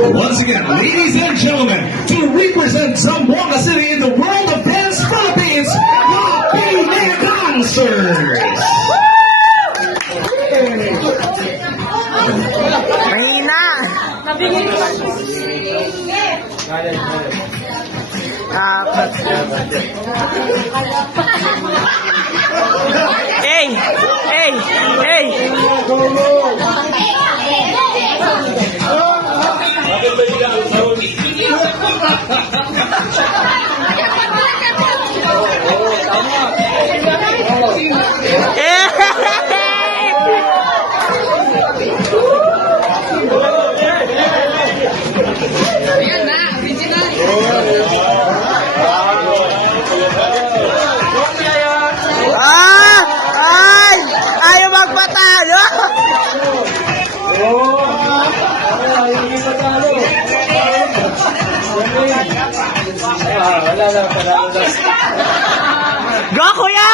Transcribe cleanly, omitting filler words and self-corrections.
Once again, ladies and gentlemen, to represent Zamboanga City in the world of dance Philippines, the Pinoy Dancers! Mahina! Hey! Hey! Hey! Ah! Ay! Ayaw magpatalo! Go, kuya!